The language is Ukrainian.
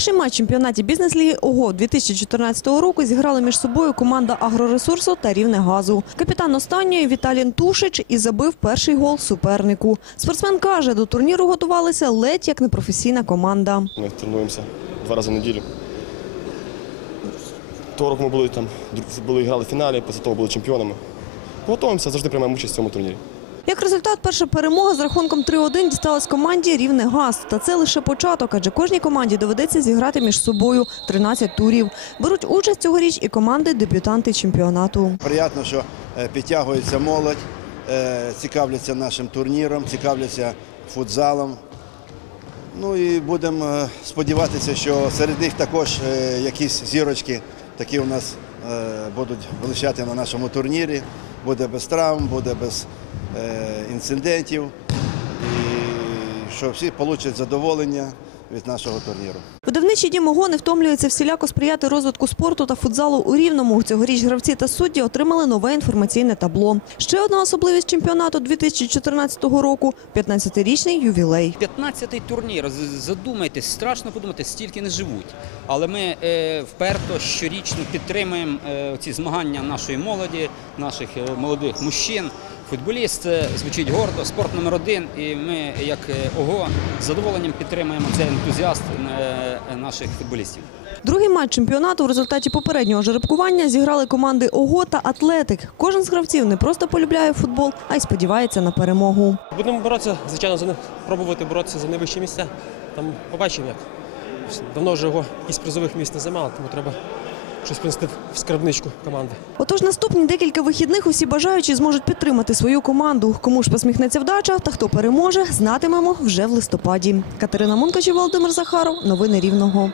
Перший матч чемпіонаті бізнес-ліги ОГО 2014 року зіграли між собою команда агроресурсу та рівне газу. Капітан останньої Віталін Тушич і забив перший гол супернику. Спортсмен каже, до турніру готувалися ледь як непрофесійна команда. Ми тренуємося два рази в неділю. Того року ми були там, були грали в фіналі, після того були чемпіонами. Готуємося, завжди приймаємо участь в цьому турнірі. Як результат, перша перемога з рахунком 3-1 дісталась команді рівне газ. Та це лише початок, адже кожній команді доведеться зіграти між собою 13 турів. Беруть участь цьогоріч і команди дебютанти чемпіонату. Приємно, що е, підтягується молодь, е, цікавляться нашим турніром, цікавляться футзалом. Ну і будемо е, сподіватися, що серед них також якісь зірочки такі у нас будуть величати на нашому турнірі. Буде без травм, буде без інцидентів. І що всі отримають задоволення від нашого турніру. Видавничий дім ОГО не втомлюється всіляко сприяти розвитку спорту та футзалу у Рівному. Цьогоріч гравці та судді отримали нове інформаційне табло. Ще одна особливість чемпіонату 2014 року – 15-річний ювілей. 15-й турнір. Задумайтесь, страшно подумати, стільки не живуть. Але ми е, вперто щорічно підтримуємо е, ці змагання нашої молоді, наших е, молодих мужчин. Футболіст звучить гордо, спорт номер один. І ми, як е, ОГО, з задоволенням підтримуємо цей ентузіаст е, наших футболістів. Другий матч чемпіонату в результаті попереднього жеребкування зіграли команди ОГО та Атлетик. Кожен з гравців не просто полюбляє футбол, а й сподівається на перемогу. Будемо боротися, звичайно, за пробувати боротися за найвищі місця. Там побачимо, як. Давно вже його якісь призових місць не займали, тому треба щось принести в скарбничку команди. Отож, наступні декілька вихідних усі бажаючі зможуть підтримати свою команду. Кому ж посміхнеться вдача та хто переможе, знатимемо вже в листопаді. Катерина Мункач і Володимир Захаров. Новини Рівного.